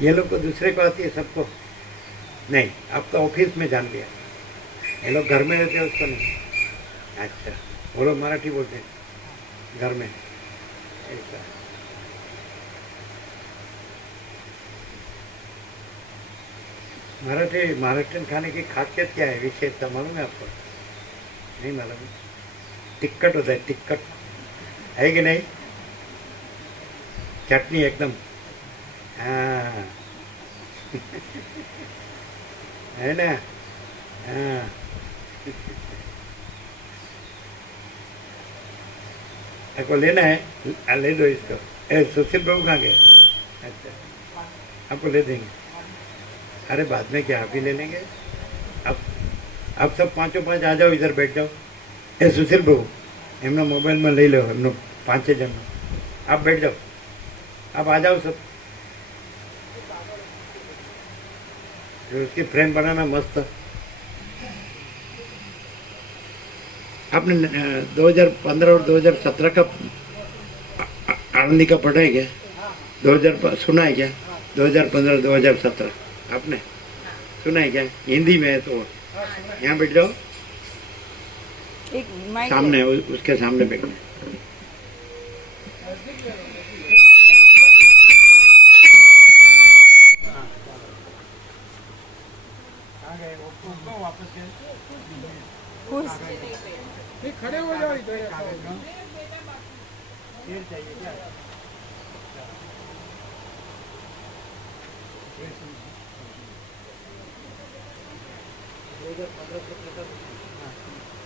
ये लोग को दूसरे को आती है सबको नहीं, अब तो ऑफिस में जान लिया। ये लोग घर में रहते हैं उसको नहीं। अच्छा, वो लोग मराठी बोलते हैं घर में ऐसा। महाराष्ट्रन खाने की खासियत क्या है, विशेषता मालूम है आपको? नहीं मालूम? टिक्कट होता है, टिक्कट है कि नहीं? चटनी एकदम, हाँ है ना? हाँ आपको लेना है, ले दो इसको। सुशील प्रभु कहाँ गए? अच्छा, आपको ले देंगे। अरे बाद में क्या, आप ही ले लेंगे। अब सब पाँचों पाँच आ जाओ, इधर बैठ जाओ। सुशील प्रभु एमना मोबाइल में लई लो, एमनो 5-6 जन आप बैठ जाओ, आप आ जाओ सब। उसकी फ्रेम बनाना मस्त। आपने 2015 और 2017 का आनंदी का पढ़ा है क्या? 2000 सुना है क्या? 2015-2017 आपने सुना है क्या? हिंदी में है तो यहाँ बैठ जाओ, एक सामने उसके सामने बैठना। खड़े हो जाओ इधर। चाहिए क्या?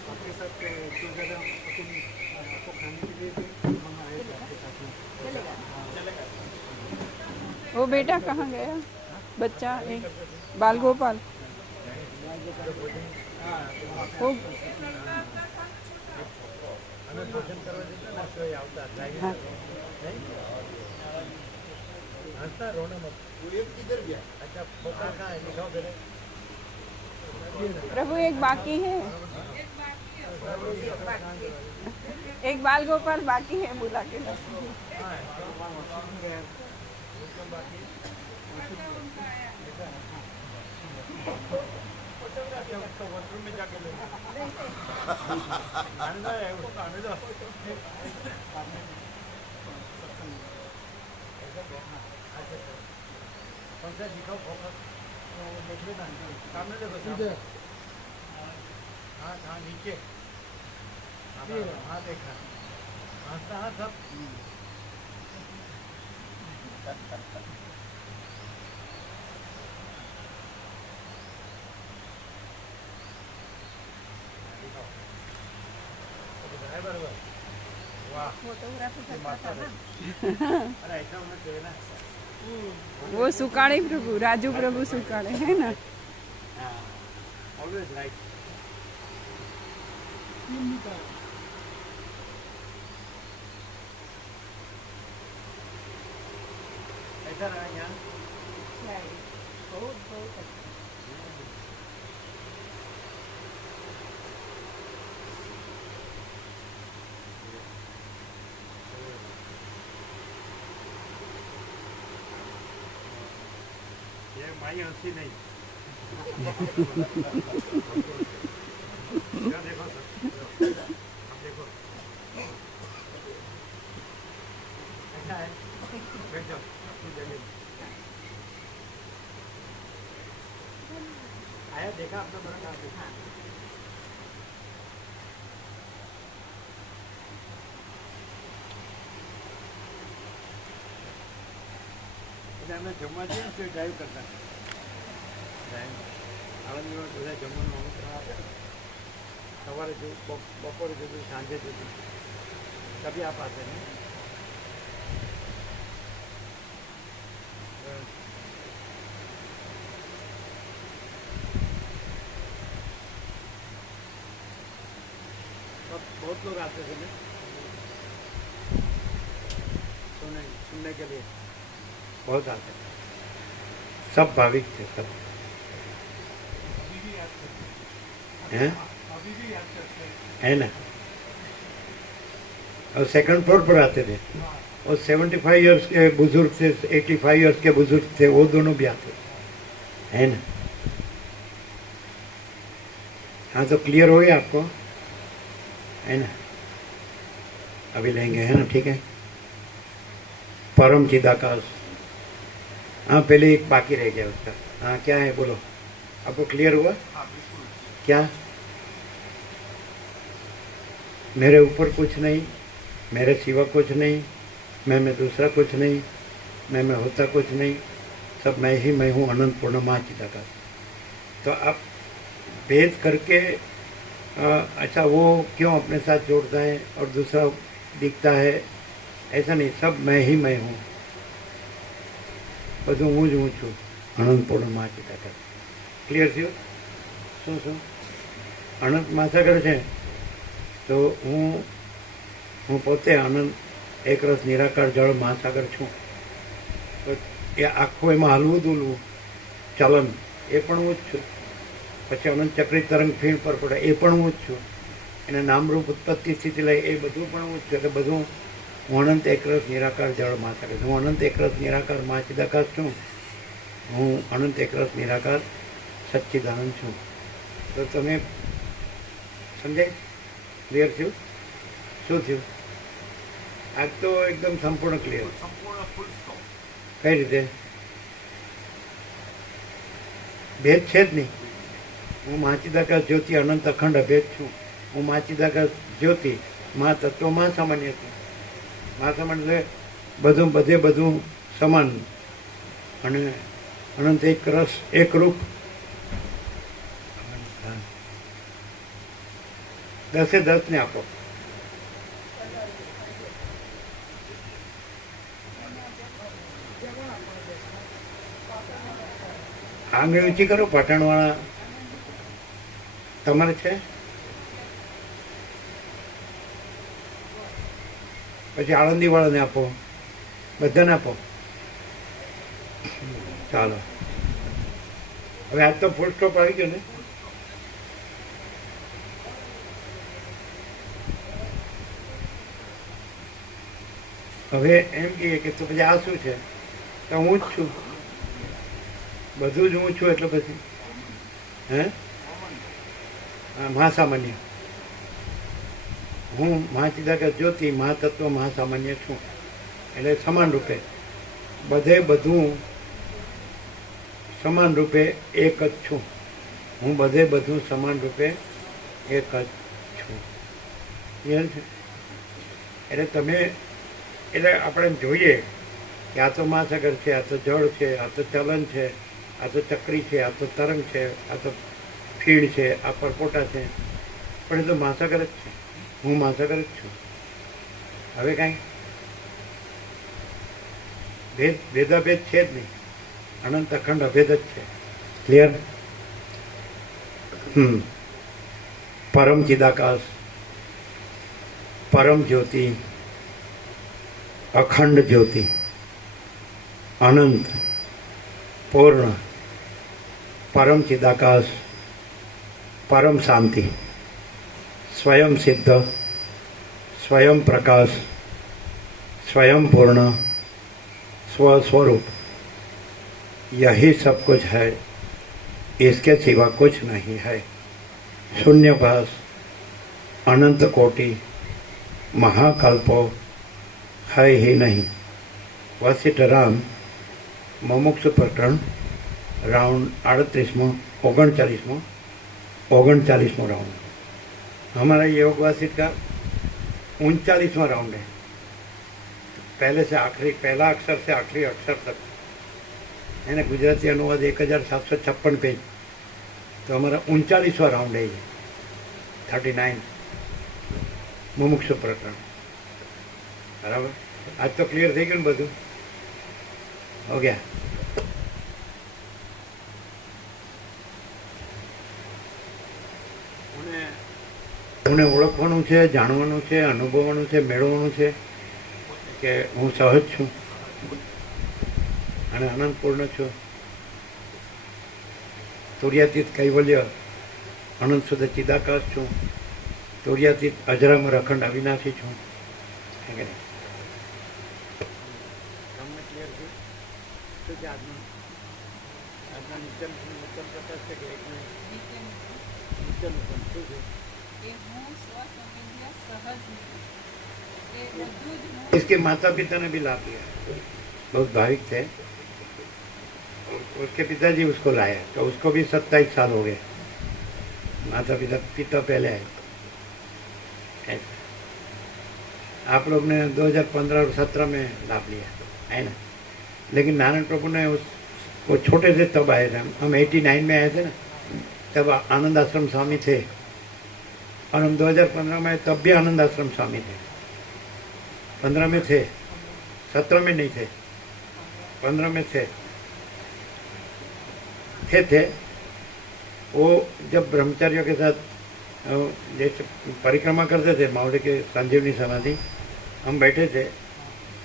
आपके साथ जो ज़्यादा आपको खाने के लिए हम आए थे आपके साथ में। वो बेटा कहाँ गया? बच्चा एक बाल गोपाल वो हमें भोजन करवा देता ना तो आवता ड्राइविंग हाँ। हंसता रोना मत। वो एक किधर गया? अच्छा, फोटा कहाँ है, दिखाओ जरा। प्रभु एक बाकी है, एक बाल गोपाल बाकी है, बुला के लो। वॉशरूम में जाके लो। आने दो उसको, आने दो। कौन सा दिखाओ फोकस, देख लेना सामने देखो। हाँ हाँ नीचे, हाँ देखा, हंसता हाँ सब। बराबर, वाह फोटोग्राफी करता था ना। अरे ऐसा होना चाहिए ना। वो सुकाड़े प्रभु, राजू प्रभु सुकाड़े है ना। Always right. ऐसा रहा यहाँ बहुत बहुत ये माई हंसी नहीं। देखो सर, अब देखो ऐसा है, बैठ जाओ अपनी जगह। आया देखा अपना बड़ा काम देखा। અમે જમવા જઈએ ને તો ડ્રાઈવ કરતા આણંદમાં બધા જમવાનું આમંત્રણ આપે, સવારે જવું, બપોરે જતું, સાંજે જતું, કભી આપ આતે ને। बहुत लोग आते थे ना सुनने के लिए, बहुत आते थे, सब भाविक थे सब। हैं? है ना। और सेकंड फ्लोर पर आते थे, और 75 इयर्स के बुजुर्ग थे, 85 इयर्स के बुजुर्ग थे, वो दोनों भी आते है ना। हाँ, तो क्लियर हो गया आपको, है ना। अभी लेंगे, है ना, ठीक है। परम चिदाकाश, हाँ पहले एक बाकी रह गया उसका। हाँ, क्या है बोलो, आपको क्लियर हुआ? क्या? मेरे ऊपर कुछ नहीं, मेरे सिवा कुछ नहीं, मैं दूसरा कुछ नहीं, मैं होता कुछ नहीं, सब मैं ही मैं हूँ, अनंत पूर्ण माँ चिदाकाश। तो आप भेद करके अच्छा वो क्यों अपने साथ जोड़ता है और दूसरा दिखता है, ऐसा नहीं, सब मैं ही मैं हूँ, બધું હું જ હું છું, અનંત પૂર્ણ મા ચિદાકાશ। ક્લિયર થયું? શું અનંત મહાસાગર છે, તો હું પોતે આનંદ એકરસ નિરાકાર જળ મહાસાગર છું। તો એ આખું એમાં હલવું દુલવું ચલન એ પણ હું જ છું। પછી અનંત ચક્રી તરંગ ફીણ પર પડે એ પણ હું જ છું। એને નામરૂપ ઉત્પત્તિ સ્થિતિ લઈ એ બધું પણ હું જ છું। એટલે બધું હું અનંત એકરસ નિરાકાર જળ મહાસાગર છું। હું અનંત એકરસ નિરાકાર મા ચિદાકાશ છું। હું અનંત એકરસ નિરાકાર સચ્ચિદાનંદ છું। તો તમે સમજાય? ક્લિયર થયું? શું થયું? આજ તો એકદમ સંપૂર્ણ ક્લિયર। કઈ રીતે? ભેદ છે જ નહીં। હું મા ચિદાકાશ જ્યોતિ અનંત અખંડ અભેદ છું। હું મા ચિદાકાશ જ્યોતિ મા તત્વ મા સામાન્ય છું। મા સામાન્ય એટલે બધું સમાન અને અનંત એક રસ એક રૂપ। 10 ને આપો। આંગળી ઊંચી કરો, પાટણવાળા તમારે છે? પછી આળંદી વાળાને આપો, બધાને આપો। ચાલો, હવે આજ તો ફૂલ સ્ટોપ આવી ગયો ને। હવે એમ કહીએ કે તો પછી આ શું છે? તો હું જ છું, બધું જ હું છું। એટલે પછી હે મહાસામાન્ય, હું મહાચિદાકાશ જ્યોતિ મહાતત્વ મહાસામાન્ય છું। એટલે સમાન રૂપે બધું સમાન રૂપે એક જ છું। હું બધું સમાન રૂપે એક જ છું। ક્લિયર છે? એટલે તમે આપણે જોઈએ કે આ તો મહાસાગર છે, આ તો જળ છે, આ તો ચલન છે, આ તો ચક્રી છે, આ તો તરંગ છે, આ તો ફીણ છે, આ પરપોટા છે, પણ એ તો મહાસાગર જ છે। હું મહાસાગર જ છું। હવે કાંઈ ભેદાભેદ છે જ નહીં, અનંત અખંડ અભેદ જ છે। ક્લિયર? પરમ ચિદાકાશ, પરમ જ્યોતિ, અખંડ જ્યોતિ, અનંત પૂર્ણ પરમ ચિદાકાશ, પરમ શાંતિ, स्वयं सिद्ध, स्वयं प्रकाश, स्वयं पूर्ण, स्वस्वरूप, यही सब कुछ है, इसके सिवा कुछ नहीं है। शून्यभास, अनंत कोटि, महाकल्पो है ही नहीं। वशिष्ठ राम मुमुक्षु प्रकरण राउंड 38वां 39वां राउंड। हमारा योग वासित का 39वां राउंड है। पहले से आखिरी, पहला अक्षर से आखिरी अक्षर तक है ना। गुजराती अनुवाद 1756 पेज। तो हमारा 39वां राउंड है ये, 39 मुमुक्षु प्रकरण। बराबर? आज तो क्लियर थी गયું બધું? हो गया? મને ઓળખવાનું છે, જાણવાનું છે, અનુભવવાનું છે, મેળવવાનું છે કે હું સહજ છું અને અનંતપૂર્ણ છું। તુર્યાતીત કૈવલ્ય અનંત શુદ્ધ ચિદાકાશ છું। તુર્યાતીત અજરામર અખંડ અવિનાશી છું। છે શું છે આજનું નૂતન પ્રકાશ છે કે એક નૂતન શું છે इसके माता पिता ने भी लाभ लिया, बहुत भाविक थे। उसके पिताजी उसको लाए तो उसको भी 27 साल हो गए। माता पिता पहले आए। आप लोग ने 2015 और 17 में लाभ लिया है ना, लेकिन नारायण प्रभु ने वो छोटे थे तब आए थे। हम 89 में आए थे ना, तब आनंद आश्रम स्वामी थे, और हम 2015 में तब भी आनंद आश्रम स्वामी थे। 15 में थे, 17 में नहीं थे, 15 में थे। वो जब ब्रह्मचारियों के साथ जैसे परिक्रमा करते थे मावड़े के संजीवनी समाधि, हम बैठे थे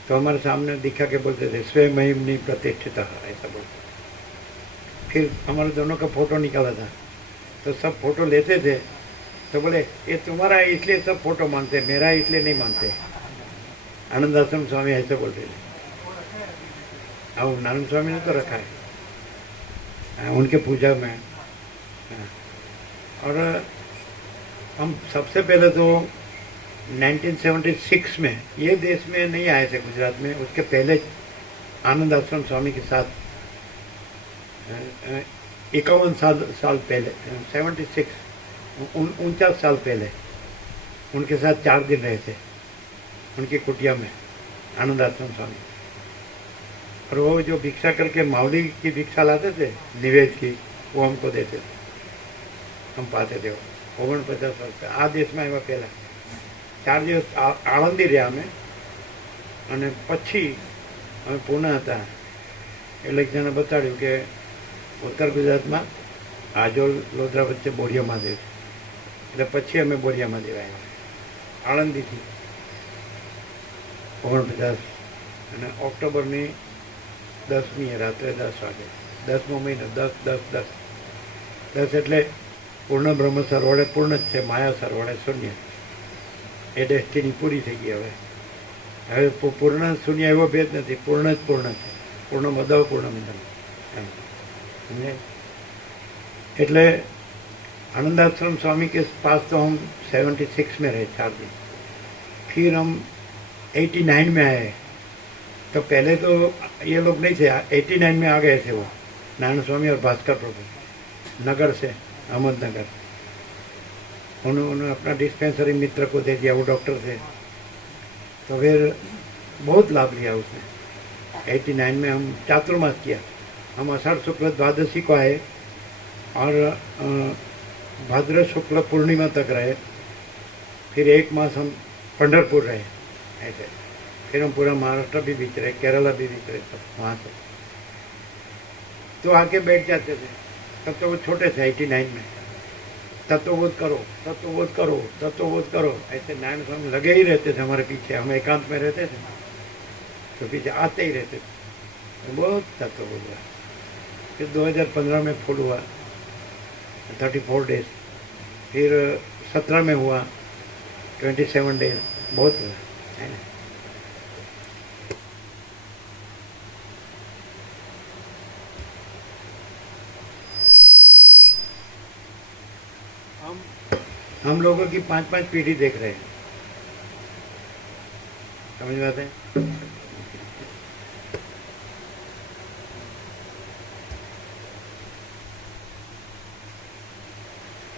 तो हमारे सामने दिखा के बोलते थे स्वयं महिमनी प्रतिष्ठिता, ऐसा बोलते। फिर हमारे दोनों का फोटो निकाला था तो सब फोटो लेते थे तो बोले ये तुम्हारा है इसलिए सब फोटो मानते, मेरा है इसलिए नहीं मानते। आनंद आश्रम स्वामी ऐसे बोलते थे। अब नारायण स्वामी ने तो रखा है उनके पूजा में। और हम सबसे पहले तो 1976 में ये देश में नहीं आए थे, गुजरात में। उसके पहले आनंद आश्रम स्वामी के साथ 51 साल पहले 76 49 साल पहले उनके साथ 4 दिन रहे थे उनकी कुटिया में, आनंद आश्रम स्वामी। और वो जो भिक्षा करके मावली की भिक्षा लाते थे निवेद की, वो हमको देते थे, हम पाते थे। 49 वर्ष आ देश में આવ્યા પહેલા 4 દિવસ આણંદી રહ્યા અમે, અને પછી અમે પૂના હતા એટલે એક જણે બતાડ્યું કે ઉત્તર ગુજરાતમાં આજોલ લોધરા વચ્ચે બોરિયા મહાદેવ છે, એટલે પછી અમે બોરિયા મહાદેવ આવ્યા આણંદીથી 49, અને ઓક્ટોબરની 10મી રાત્રે 10 વાગે, 10મો મહિનો 10 એટલે પૂર્ણ બ્રહ્મ સરવાળે પૂર્ણ જ છે, માયા સરવાળે શૂન્ય। એ ડેસ્ટિની પૂરી થઈ ગઈ। હવે પૂર્ણ શૂન્ય એવો ભેદ નથી, પૂર્ણ જ પૂર્ણ છે, પૂર્ણ મદવ પૂર્ણ મિદમ। એટલે आनंद आश्रम स्वामी के पास तो हम 76 में रहे 4 दिन। फिर हम 89 में आए। तो पहले तो ये लोग नहीं थे, 89 में आ गए थे वो नारायण स्वामी और भास्कर प्रभु नगर से, अहमदनगर। उन्होंने अपना डिस्पेंसरी मित्र को दे दिया, वो डॉक्टर थे। तो फिर बहुत लाभ लिया उसने। 89 में हम चातुर्मास किया। हम आषाढ़ शुक्ल द्वादशी को आए और भाद्र शुक्ल पूर्णिमा तक रहे। फिर 1 मास हम पंढरपुर रहे ऐसे। फिर हम पूरा महाराष्ट्र भी विचरे, केरला भी विचरे, सब वहाँ से। तो आके बैठ जाते थे। तब तो वो छोटे थे 89 में। तत्वबोध करो, तत्वबोध करो, तत्वबोध करो, ऐसे नारायण स्वामी लगे ही रहते थे हमारे पीछे। हम एकांत में रहते थे तो पीछे आते ही रहते थे। बहुत तत्वबोध हुआ। फिर 2015 में फुल हुआ 34 डेज। फिर 17 में हुआ 27 डेज। बहुत हुआ है ना। हम लोगों की 5-5 पीढ़ी देख रहे हैं। समझ में आता है?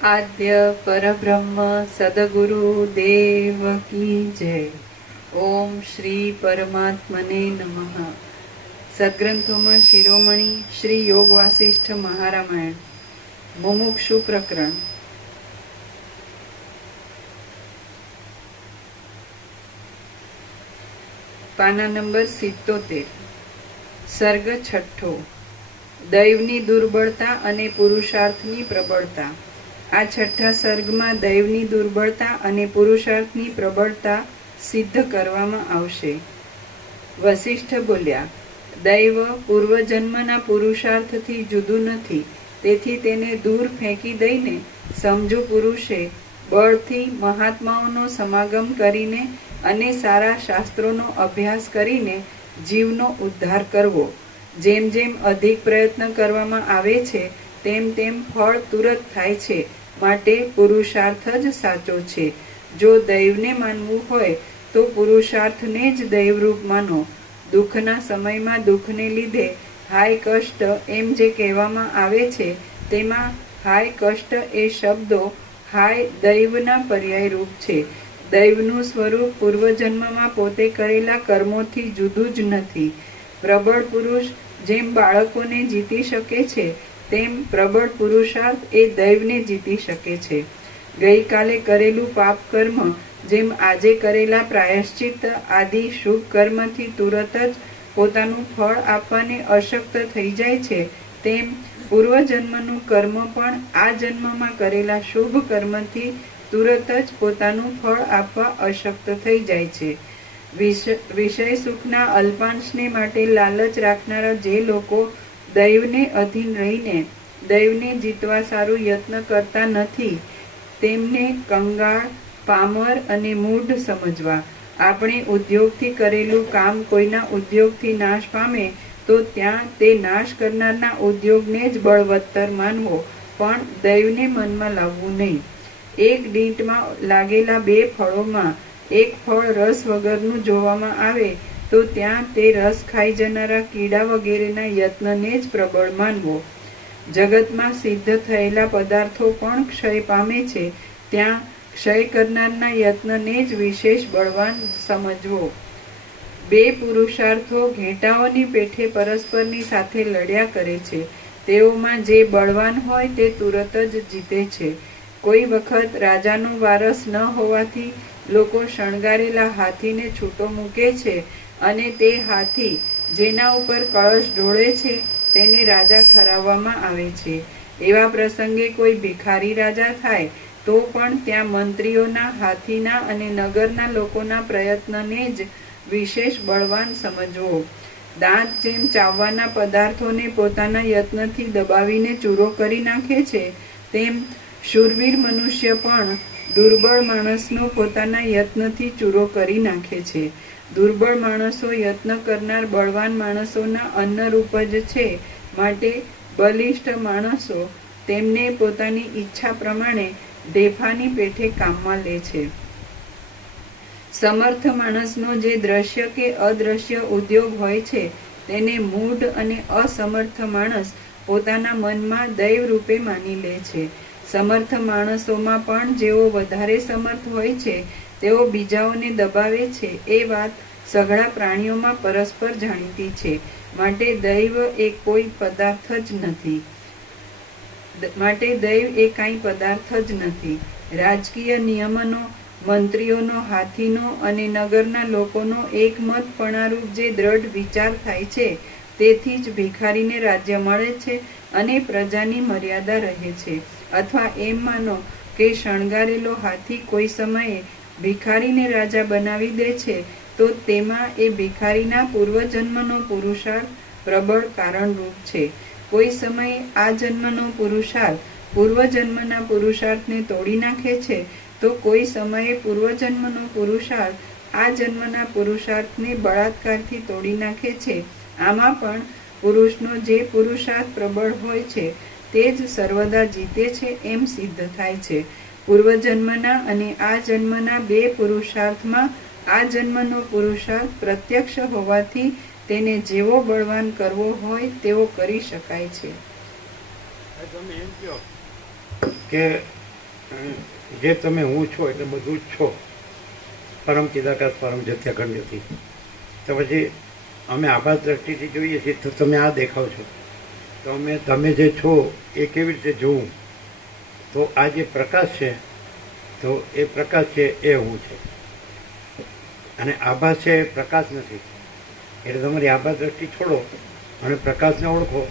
आद्य परब्रह्म सदगुरु देव की जय। ओम श्री परमात्मने नमः। सद्ग्रंथों शिरोमणि श्री योग वासिष्ठ महारामायण मुमुक्षु प्रकरण। पाना नंबर 77। सर्ग छठो। दैवनी दुर्बળતા અને પુરુષાર્થની પ્રબળતા। આ છઠ્ઠા સર્ગમાં દૈવની દુર્બળતા અને પુરુષાર્થની પ્રબળતા સિદ્ધ કરવામાં આવશે। વસિષ્ઠ બોલ્યા, દૈવ પૂર્વજન્મના પુરુષાર્થથી જુદું નથી, તેથી તેને દૂર ફેંકી દઈને સમજુ પુરુષે બળથી મહાત્માઓનો સમાગમ કરીને અને સારા શાસ્ત્રોનો અભ્યાસ કરીને જીવનો ઉદ્ધાર કરવો. જેમ જેમ અધિક પ્રયત્ન કરવામાં આવે છે તેમ તેમ ફળ તુરત થાય છે, માટે પુરુષાર્થ જ સાચો છે. જો દૈવને માનવું હોય તો પુરુષાર્થને જ દૈવરૂપ માનો. દુઃખના સમયમાં દુઃખને લીધે હાય કષ્ટ એમ જે કહેવામાં આવે છે તેમાં હાય કષ્ટ એ શબ્દો હાય દૈવના પર્યાય રૂપ છે. દૈવનું સ્વરૂપ પૂર્વજન્મમાં પોતે કરેલા કર્મોથી જુદું જ નથી. પ્રબળ પુરુષ જેમ બાળકોને જીતી શકે છે તેમ પ્રબળ પુરુષાર્થ એ દૈવને જીતી શકે છે. ગઈકાલે કરેલું પાપ કર્મ જેમ આજે કરેલા પ્રાયશ્ચિત આદિ શુભ કર્મથી તુરત જ પોતાનું ફળ આપવાને અશક્ત થઈ જાય છે, તેમ પૂર્વજન્મનું કર્મ પણ આ જન્મમાં કરેલા શુભ કર્મથી તુરત જ પોતાનું ફળ આપવા અશક્ત થઈ જાય છે. વિષય સુખના અલ્પાંશને માટે લાલચ રાખનારા જે લોકો દૈવને અધીન રહીને દૈવને જીતવા સારું યત્ન કરતા નથી તેમને કંગાળ, પામર અને મૂઢ સમજવા. આપણે ઉદ્યોગથી કરેલું કામ કોઈના ઉદ્યોગથી નાશ પામે તો ત્યાં તે નાશ કરનારના ઉદ્યોગને જ બળવત્તર માનવો, પણ દૈવને મનમાં લાવવું નહીં. એક ડીંટમાં લાગેલા બે ફળોમાં એક ફળ રસ વગરનું જોવામાં આવે તો ત્યાં તે રસ ખાઈ જનારા કીડા વગેરેના યત્નને જ પ્રબળ માનવો. જગતમાં સિદ્ધ થયેલા પદાર્થો પણ ક્ષય પામે છે, ત્યાં ક્ષય કરનારના યત્નને જ વિશેષ બળવાન સમજવો. બે પુરુષાર્થો ઘેટાઓની પેઠે પરસ્પરની સાથે લડ્યા કરે છે. તેઓમાં જે બળવાન હોય તે તુરત જ જીતે છે. કોઈ વખત રાજાનો વારસ ન હોવાથી લોકો શણગારેલા હાથીને છૂટો મૂકે છે અને તે હાથી જેના ઉપર કળશ ઢોળે છે તેને રાજા ઠરાવવામાં આવે છે. એવા પ્રસંગે કોઈ ભિખારી રાજા થાય તો પણ ત્યાં મંત્રીઓના, હાથીના અને નગરના લોકોના પ્રયત્નને જ વિશેષ બળવાન સમજવો. દાંત જેમ ચાવવાના પદાર્થોને પોતાના યત્નથી દબાવીને ચૂરો કરી નાખે છે, તેમ શૂરવીર મનુષ્ય પણ દુર્બળ માણસનો પોતાના યત્નથી ચૂરો કરી નાખે છે. દુર્બળ માણસો યત્ન કરનાર બળવાન માણસોના અન્નરૂપ જ છે, માટે બલિષ્ઠ માણસો તેમને પોતાની ઈચ્છા પ્રમાણે ઢેફાની પેઠે કામમાં લે છે. સમર્થ માણસનો જે દ્રશ્ય કે અદ્રશ્ય ઉદ્યોગ હોય છે તેને મૂઢ અને અસમર્થ માણસ પોતાના મનમાં દૈવ રૂપે માની લે છે. સમર્થ માણસોમાં પણ જેઓ વધારે સમર્થ હોય છે તેઓ બીજાઓને દબાવે છે એ વાત સઘળા પ્રાણીઓમાં પરસ્પર જાણીતી છે, માટે દૈવ એ કોઈ પદાર્થ જ નથી. રાજકીય નિયમનો, મંત્રીઓનો, હાથીનો અને નગરના લોકોનો એકમતપણારૂપ જે દ્રઢ વિચાર થાય છે તેથી જ ભિખારીને રાજ્ય મળે છે અને પ્રજાની મર્યાદા રહે છે. અથવા એમ માનો કે શણગારેલો હાથી કોઈ સમયે ભિખારીને રાજા બનાવી દે છે તો તેમાં એ ભિખારીના પૂર્વજન્મનો પુરુષાર્થ પ્રબળ કારણરૂપ છે. કોઈ સમયે આ જન્મનો પુરુષાર્થ પૂર્વજન્મના પુરુષાર્થને તોડી નાખે છે તો કોઈ સમયે પૂર્વજન્મનો પુરુષાર્થ આ જન્મના પુરુષાર્થને બળાત્કારથી તોડી નાખે છે. આમાં પણ પુરુષનો જે પુરુષાર્થ પ્રબળ હોય છે તે જ સર્વદા જીતે છે એમ સિદ્ધ થાય છે. પૂર્વજન્મના અને આ જન્મના બે પુરુષાર્થમાં આ જન્મનો પુરુષાર્થ પ્રત્યક્ષ હોવાથી તેને જેવો બળવાન કરવો હોય તેવો કરી શકાય છે. તમે એમ કહો કે જે તમે હું છો એટલે બધું જ છો, પરમ ચિદાકાશ પરમ જથ્યાખંડથી. તો પછી અમે આભાસ દ્રષ્ટિથી જોઈએ છીએ તો તમે આ દેખાવ છો, તો અમે તમે જે છો એ કેવી રીતે જોવું? તો આ જે પ્રકાશ છે તો એ પ્રકાશ છે એ હું છે, અને આભાસ છે એ પ્રકાશ નથી. એટલે તમારી આભાસ દ્રષ્ટિ છોડો અને પ્રકાશને ઓળખો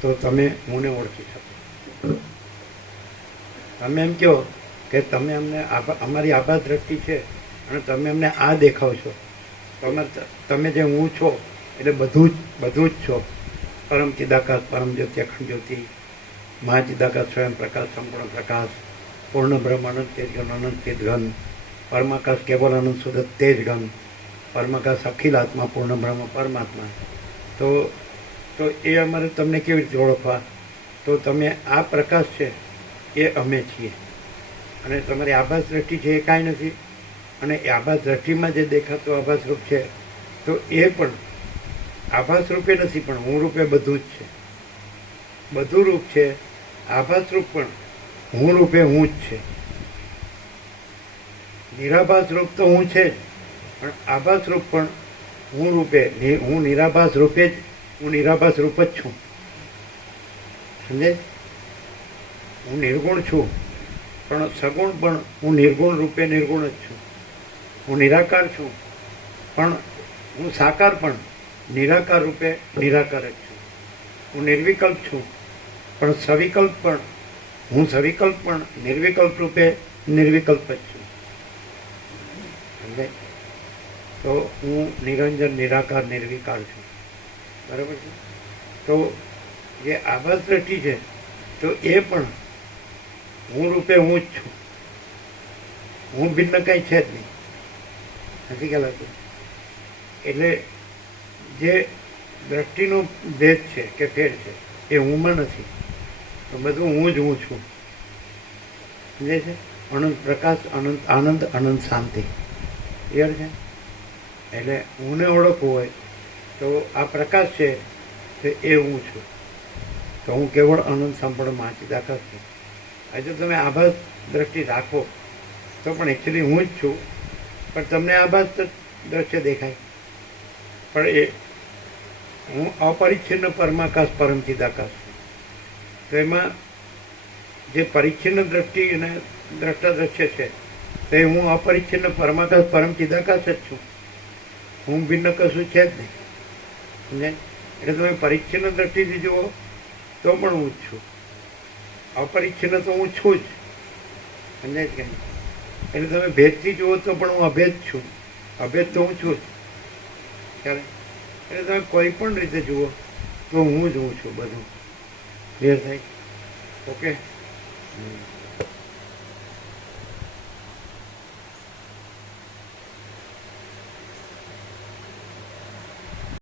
તો તમે હુંને ઓળખી શકો. તમે એમ કહો કે તમે અમને અમારી આભાસ દ્રષ્ટિ છે અને તમે અમને આ દેખાવ છો, તમે જે હું છો એટલે બધું જ છો. પરમ ચિદાકાશ પરમ જ્યોતિ અખંડ જ્યોતિ મહાચિદાકાશ સ્વયં પ્રકાશ સંપૂર્ણ પ્રકાશ પૂર્ણ બ્રહ્મ અનંત તેજ ઘન અનંત તેજ ઘન પરમાકાશ કેવલ આનંદ શુદ્ધ તેજ ઘન પરમાકાશ અખિલ આત્મા પૂર્ણ બ્રહ્મ પરમાત્મા. તો તો એ અમારે તમને કેવી રીતે ઓળખવા? તો તમે આ પ્રકાશ છે એ અમે છીએ, અને તમારી આભાસ દ્રષ્ટિ છે એ કાંઈ નથી, અને એ આભાસ દ્રષ્ટિમાં જે દેખાતો આભાસ રૂપ છે તો એ પણ આભાસ રૂપે નથી, પણ હું રૂપે બધું જ છે. બધું રૂપ છે, આભાસ રૂપ પણ હું રૂપે હું જ છે. નિરાભાસ રૂપ તો હું છે જ, પણ આભાસ રૂપ પણ હું રૂપે, હું નિરાભાસ રૂપે જ, હું નિરાભાસ રૂપ જ છું. સમજે? હું નિર્ગુણ છું, પણ સગુણ પણ હું નિર્ગુણ રૂપે નિર્ગુણ જ છું. હું નિરાકાર છું, પણ હું સાકાર પણ નિરાકાર રૂપે નિરાકાર જ છું. હું નિર્વિકલ્પ છું, પણ સવિકલ્પ પણ હું સવિકલ્પ પણ નિર્વિકલ્પ રૂપે નિર્વિકલ્પ જ છું. સમજાય? તો હું નિરંજન નિરાકાર નિર્વિકાર છું. બરાબર છે? તો જે આભાસ દ્રષ્ટિ છે તો એ પણ હું રૂપે હું જ છું. હું ભિન્ન કંઈ છે જ નહીં. નથી ખ્યાલ આવતો? એટલે જે દ્રષ્ટિનો ભેદ છે કે ફેર છે એ હુંમાં નથી, તો બધું હું જ હું છું. સમજે છે? અનંત પ્રકાશ, અનંત આનંદ, અનંત શાંતિ. ક્લિયર છે? એટલે હુંને ઓળખવું હોય તો આ પ્રકાશ છે તો એ હું છું. તો હું કેવળ આનંદ સંપૂર્ણમાં ચિદાકાશ છું. હજુ તમે આભાસ દ્રષ્ટિ રાખો તો પણ એકચ્યુઅલી હું જ છું, પણ તમને આભાસ દ્રશ્ય દેખાય, પણ એ હું અપરિચ્છિન્ન પરમાકાશ પરમ ચિદાકાશ છું. તો એમાં જે પરિચ્છિન્ન દ્રષ્ટિ અને દ્રષ્ટા દ્રશ્ય છે તો એ હું અપરિચ્છિન્ન પરમાકાશ પરમ ચિદાકાશ જ છું. હું ભિન્ન કશું છે જ નહીં. સમજાય? એટલે તમે પરિચ્છિન્ન દ્રષ્ટિથી જુઓ તો પણ હું જ છું. અપરિચ્છિન્ન તો હું છું જ. સમજાય કે નહીં? એટલે તમે ભેદથી જુઓ તો પણ હું અભેદ છું. અભેદ તો હું છું જ. ખ્યાલ? એટલે તમે કોઈ પણ રીતે જુઓ તો હું જ હું છું. બધું ક્લિયર થાય? ઓકે.